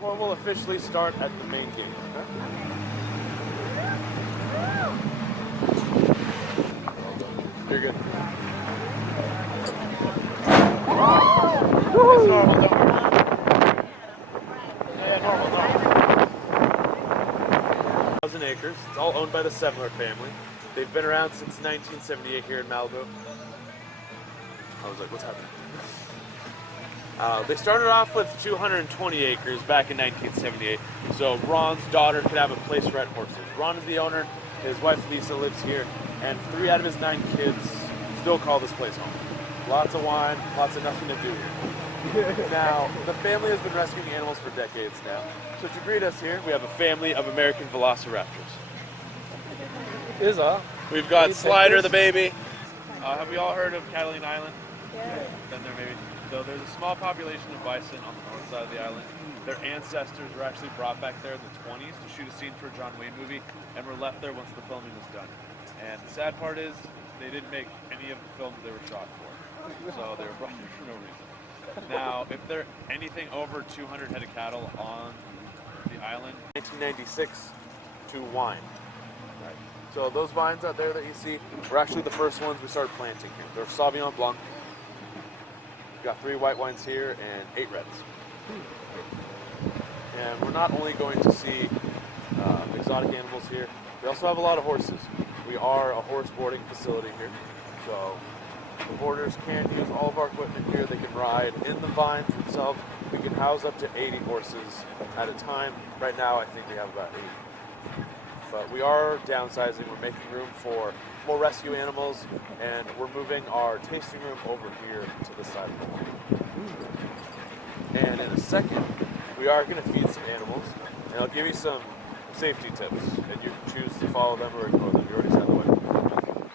tour will officially start at the main gate. Okay? You're good. It's normal, don't worry. Yeah, normal. 1,000 acres. It's all owned by the Semler family. They've been around since 1978 here in Malibu. I was like, what's happening? They started off with 220 acres back in 1978, so Ron's daughter could have a place to rent horses. Ron is the owner, his wife Lisa lives here, and 3 out of his 9 kids still call this place home. Lots of wine, lots of nothing to do here. Now, the family has been rescuing animals for decades now. So to greet us here, we have a family of American velociraptors. We've got Slider the baby. Have we all heard of Catalina Island? Yeah. Been there maybe? So there's a small population of bison on the north side of the island. Their ancestors were actually brought back there in the 20s to shoot a scene for a John Wayne movie and were left there once the filming was done. And the sad part is they didn't make any of the films they were shot for. So they were brought there for no reason. Now, if there are anything over 200 head of cattle on the island, 1996 to wine. Right. So those vines out there that you see were actually the first ones we started planting here. They're Sauvignon Blanc. We've got 3 white wines here and 8 reds. And we're not only going to see exotic animals here, we also have a lot of horses. We are a horse boarding facility here. So the boarders can use all of our equipment here. They can ride in the vines themselves. We can house up to 80 horses at a time. Right now I think we have about 80. But we are downsizing. We're making room for more rescue animals, and we're moving our tasting room over here to the side of the wall. And in a second, we are going to feed some animals, and I'll give you some safety tips, and you can choose to follow them or ignore them. You already said the way.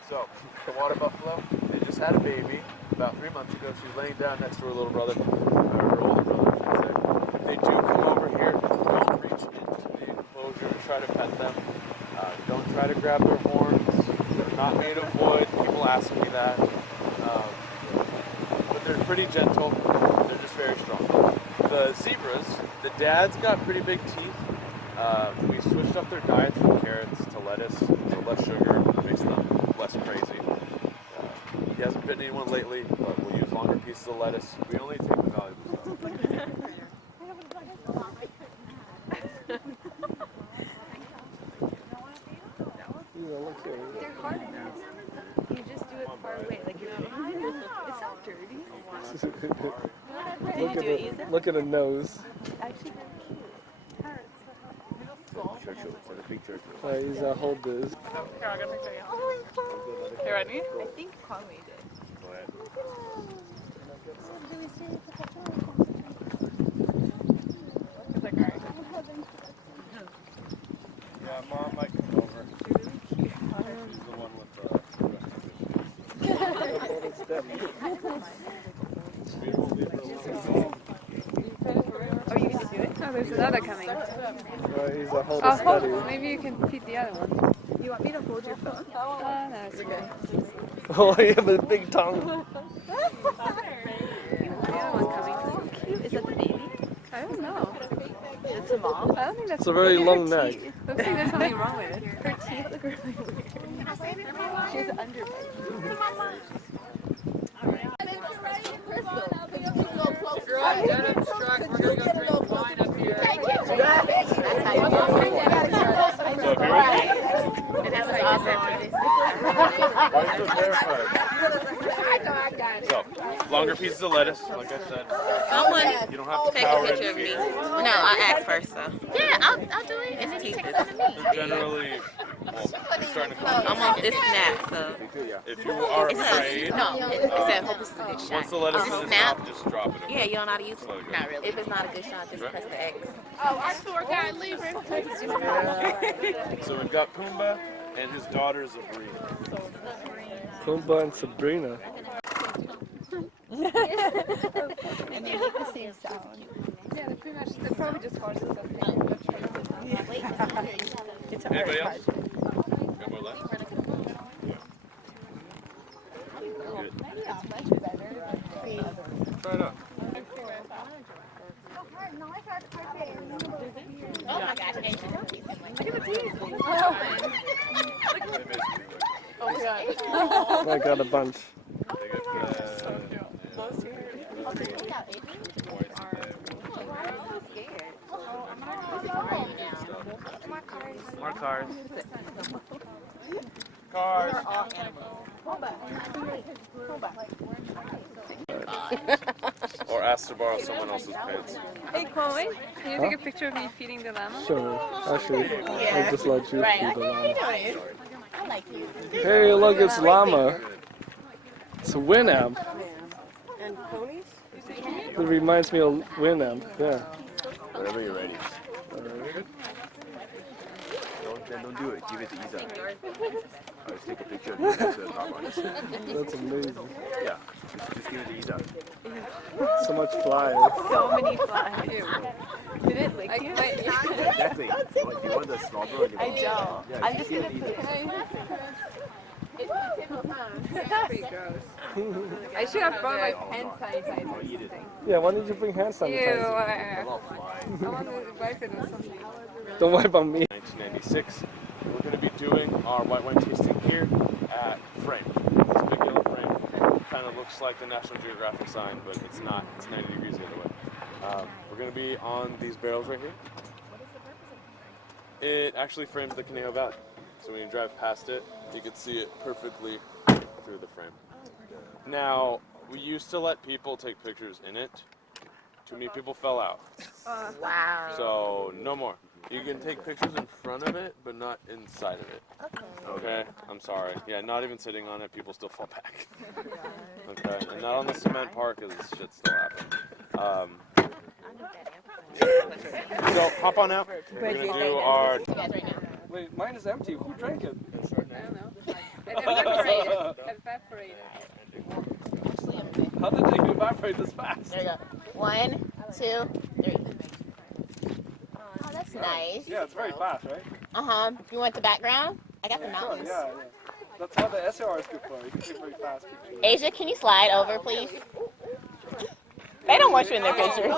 So, the water buffalo, they just had a baby about 3 months ago. She's laying down next to her little brother, or her older brother, I should say. If they do come over here, don't reach into the enclosure and try to pet them. Don't try to grab their horns. They're not made of wood. People ask me that. But they're pretty gentle. They're just very strong. The zebras, the dads got pretty big teeth. We switched up their diets from carrots to lettuce, so less sugar, makes them less crazy. He hasn't bitten anyone lately, but we'll use longer pieces of lettuce. We only take the valuable stuff. They're hard enough. You just do it far away, like you're not. It's not dirty. Look at the nose. Actually, they're cute. He's hold this. Here, I'm gonna show you. You ready? I think Conway did. Go ahead. It's like, alright. Yeah, Mom might come over. She's the one with the Oh, you can do it? Oh, there's another coming. He's a hold Maybe you can feed the other one. You want me to hold your phone? No, it's okay. Oh, you have a big tongue. The other one's coming. So cute. Is that the baby? I don't know. It's a mom? I don't think that's It's a very long neck. Looks like there's something wrong with it. Her teeth look really weird. She has an underbite. So, longer pieces of lettuce, like I said. Someone You don't have to take a power picture of me. No, I'll ask first, so. Yeah, I'll do it. It's teeth. Generally, well, it's starting to come. I'm on this snap, so. If you are It's afraid, no, it said hope it's a good shot. once the lettuce Is is it in his snap? mouth, just drop it in. Yeah, you don't know how to use it? Let it go. Not really. If it's not a good shot, just press the X. Oh, our tour guide leaving. So we've got Pumbaa and his daughter Sabrina. Pumbaa and Sabrina. And they make the same sound. Yeah, they're pretty much, they're probably just horses up there. It's Anybody else? Got more left? Good. Try it out. Oh my gosh, Asian. Look at the teeth. Oh my god. I got a bunch. More cars. Cars. Or ask to borrow someone else's pants. Hey Chloe, can you take a picture of me feeding the llama? Sure. Actually, I'll just let you Right. feed the llama. I like you. Hey, look, it's llama. It's a Winamp. And ponies? It reminds me of Winamp. Yeah. Whenever you're ready. Don't do it. Give it to Isa. I'll just take a picture of you next to the top on it. That's amazing. Yeah. Just give it to Isa. So much flies. So many flies. Did it lick you? Exactly. You want the small bro? I don't. Yeah, I'm just gonna give it to Isa. Pretty gross. I should have brought my hand sanitizer or something. Yeah, why did you bring hand Ew. sanitizer? I want to wipe it or something. Don't wipe on me. 1996. We're going to be doing our white wine tasting here at Frame. This big yellow frame kind of looks like the National Geographic sign, but it's not. It's 90 degrees the other way. We're going to be on these barrels right here. It actually frames the Conejo Valley. So when you drive past it, you can see it perfectly through the frame. Now, we used to let people take pictures in it. Too many people fell out. Wow. So, no more. You can take pictures in front of it, but not inside of it. Okay? I'm sorry. Yeah, not even sitting on it, people still fall back. Okay? And not on the cement part, because shit still happens. So, hop on out. We're going to do our... Wait, mine is empty. Who drank it? I don't know. It evaporated. How did they evaporate this fast? There you go. 1, 2, 3. Oh, that's nice. Yeah, it's very fast, right? Uh-huh. You want the background? I got the Sure, mountains. yeah. That's how the SLR is good for. You can take very fast pictures. Asia, can you slide over, please? They don't want you in their picture. Sorry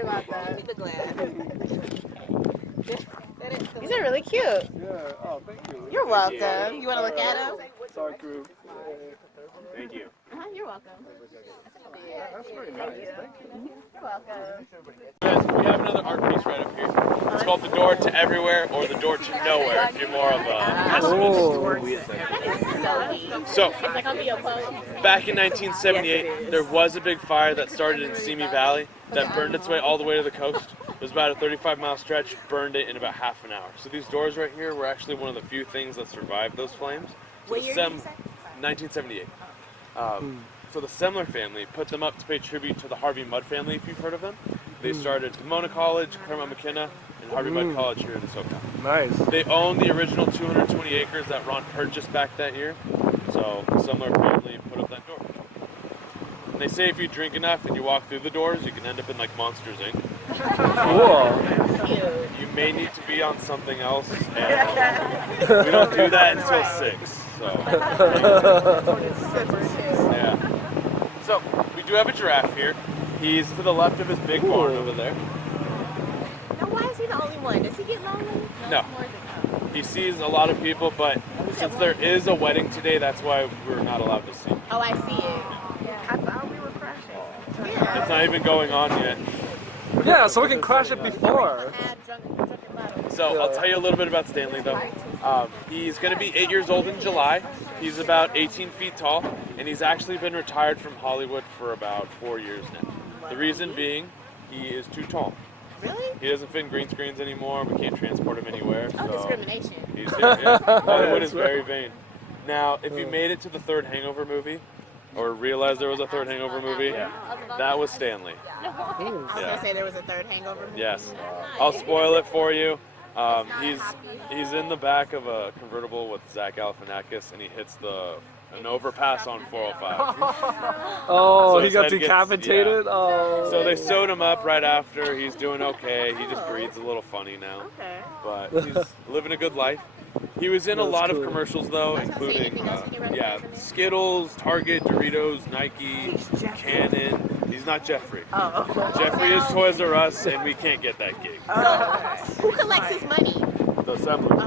about that. These are really cute. Yeah, oh, thank you. You're welcome. You want to look at them? Sorry, crew. Thank you. You're welcome. That's very nice. Thank you. You're welcome. Guys, we have another art piece right up here. It's called The Door to Everywhere or The Door to Nowhere if you're more of a pessimist. So, back in 1978, there was a big fire that started in Simi Valley that burned its way all the way to the coast. It was about a 35-mile stretch, burned it in about half an hour. So these doors right here were actually one of the few things that survived those flames. So What year did you say? 1978. So the Semler family put them up to pay tribute to the Harvey Mudd family, if you've heard of them. They started Pomona College, Claremont McKenna, and Harvey Mudd College here in SoCal. Nice. They own the original 220 acres that Ron purchased back that year. So the Semler family put up that door. And they say if you drink enough and you walk through the doors, you can end up in like Monsters, Inc. Cool. You may need to be on something else, and we don't do that until 6. So, yeah. So, we do have a giraffe here. He's to the left of his big barn over there. Now, why is he the only one? Does he get lonely? No. He sees a lot of people, but since there is a wedding today, that's why we're not allowed to see. Oh, I see it. I thought we were crashing. It's not even going on yet. Yeah, so we can crash it before. So I'll tell you a little bit about Stanley though. He's going to be 8 years old in July. He's about 18 feet tall, and he's actually been retired from Hollywood for about 4 years now. The reason being, he is too tall. Really? He doesn't fit in green screens anymore. We can't transport him anywhere. Oh, So discrimination. he's Hollywood is very vain. Now, if you made it to the third Hangover movie, or realized there was a third Hangover movie, that was Stanley. I was going to say there was a third Hangover movie. Yes. I'll spoil it for you. He's in the back of a convertible with Zach Galifianakis, and he hits an overpass on 405. Oh, So he his got head gets- decapitated? Oh. So they sewed him up right after. He's doing okay. He just breathes a little funny now, Okay. but he's living a good life. He was in a That's lot cool. of commercials though, including Skittles, Target, Doritos, Nike, Canon. He's not Jeffrey. Oh. Jeffrey is Toys R Us, and we can't get that gig. Who collects his money? The assembly.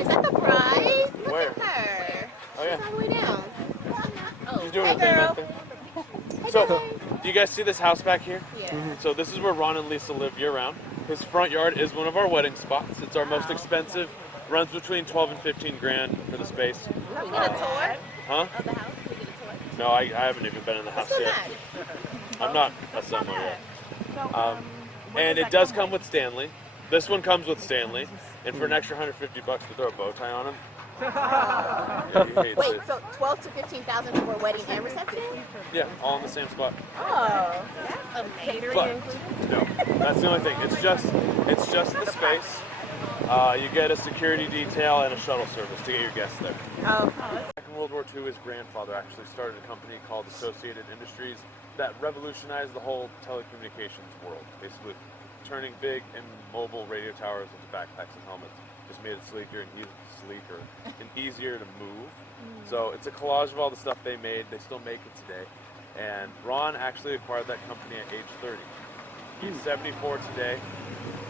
Is that the bride? Look Where? at her. Oh yeah. She's all the way down. Oh, She's doing hey a thing girl. out there. So, do you guys see this house back here? Yeah. So this is where Ron and Lisa live year-round. His front yard is one of our wedding spots. It's our most expensive. Runs between 12 and 15 grand for the space. Can we get a tour Huh? of the house? Can we get a tour? No, I haven't even been in the house Let's go yet. back. I'm not a summer yet. And it does come with Stanley. This one comes with Stanley. And for an extra $150, we throw a bow tie on him. Yeah, he hates Wait, it. so 12 to 15,000 for wedding and reception? Yeah, all in the same spot. Oh. Catering But included? no, that's the only thing. It's just the space. You get a security detail and a shuttle service to get your guests there. Oh. Back in World War II, his grandfather actually started a company called Associated Industries that revolutionized the whole telecommunications world, basically turning big and mobile radio towers into backpacks and helmets. Just made it sleeker and easier to move. So it's a collage of all the stuff they made. They still make it today. And Ron actually acquired that company at age 30. He's 74 today,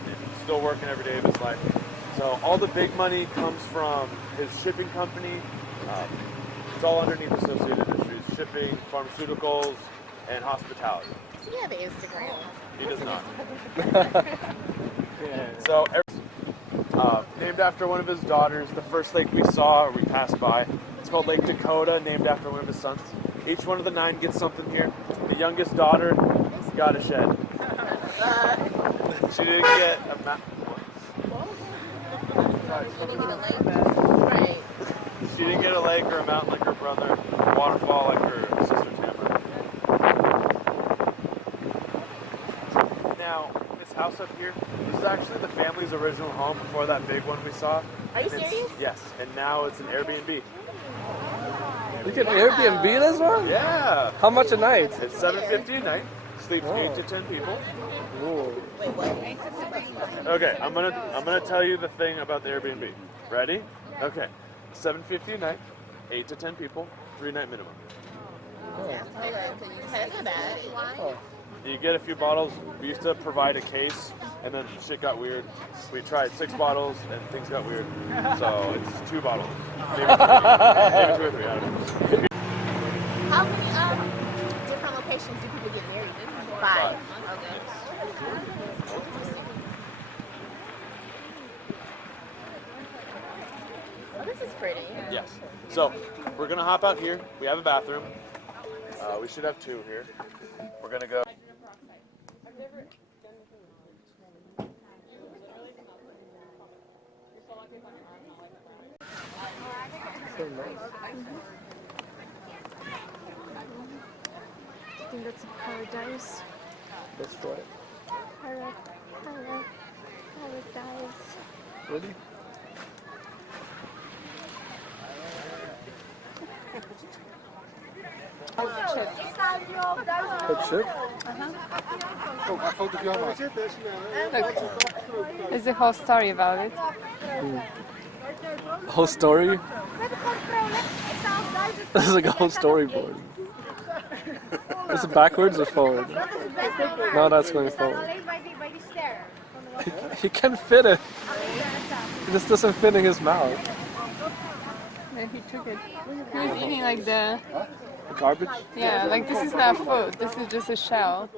and still working every day of his life. So all the big money comes from his shipping company. It's all underneath Associated Industries: shipping, pharmaceuticals, and hospitality. Do you have an Instagram? He does not. So, named after one of his daughters, the first lake we saw or we passed by, it's called Lake Dakota, named after one of his sons. Each one of the 9 gets something here. The youngest daughter got a shed. She didn't get a map. Right. She didn't get a lake or a mountain like her brother, a waterfall like her sister Tamara. Now, this house up here, this is actually the family's original home before that big one we saw. Are you And it's- serious? Yes, and now it's an Airbnb. You can Airbnb this one? Yeah, How much a night? it's $7.50 a night. Sleeps 8 to 10 people. Ooh. Wait, what? Okay, I'm gonna tell you the thing about the Airbnb. Ready? Okay, $7.50 a night, 8 to 10 people, 3-night minimum. That's not bad. You get a few bottles. We used to provide a case, and then shit got weird. We tried 6 bottles, and things got weird. So it's 2 bottles, maybe 2 or 3. I don't know. How many different locations do people get married in? 5. Okay. Oh, this is pretty. Yes. So we're gonna hop out here. We have a bathroom. We should have 2 here. We're gonna go. So nice. I think that's a paradise. That's right. Paradise. Really? Good chip? There's a whole story about it. Whole story? This is like a whole storyboard. Is it backwards or forward? No, that's going forward. He can't fit it. It just doesn't fit in his mouth. Then he took it. He was eating like the, The garbage? yeah, like this is not food. This is just a shell.